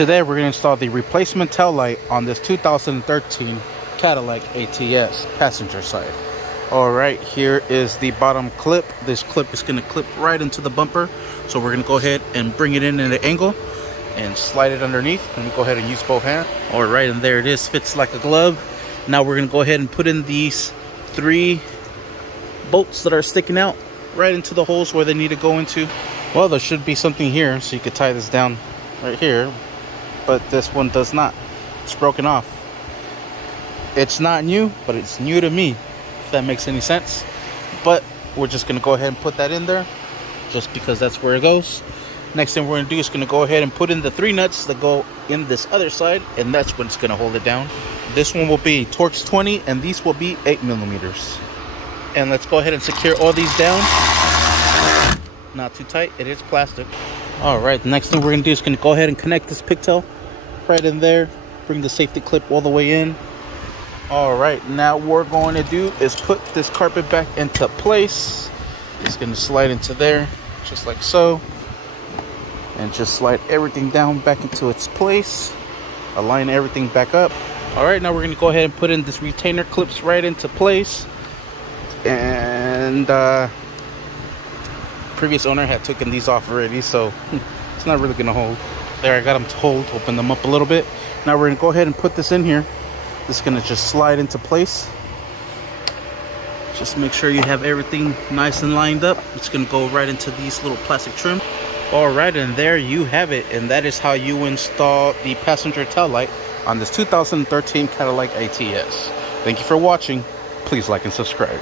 Today we're going to install the replacement tail light on this 2013 Cadillac ATS passenger side. Alright, here is the bottom clip. This clip is going to clip right into the bumper. So we're going to go ahead and bring it in at an angle and slide it underneath. Let me go ahead and use both hands. Alright, and there it is, fits like a glove. Now we're going to go ahead and put in these 3 bolts that are sticking out right into the holes where they need to go into. Well, there should be something here, so you could tie this down right here, but this one does not. It's broken off. It's not new, but it's new to me, if that makes any sense. But we're just gonna go ahead and put that in there just because that's where it goes. Next thing we're gonna do is gonna go ahead and put in the 3 nuts that go in this other side, and that's what's gonna hold it down. This one will be Torx 20 and these will be 8mm. And let's go ahead and secure all these down. Not too tight, it is plastic. Alright, the next thing we're gonna do is gonna go ahead and connect this pigtail right in there. Bring the safety clip all the way in. Alright, now what we're going to do is put this carpet back into place. It's gonna slide into there, just like so. And just slide everything down back into its place. Align everything back up. Alright, now we're gonna go ahead and put in this retainer clips right into place. And previous owner had taken these off already, so it's not really gonna hold. There, I got them to hold, open them up a little bit. Now we're gonna go ahead and put this in here. This is gonna just slide into place. Just make sure you have everything nice and lined up. It's gonna go right into these little plastic trim. Alright, and there you have it, and that is how you install the passenger tail light on this 2013 Cadillac ATS. Thank you for watching. Please like and subscribe.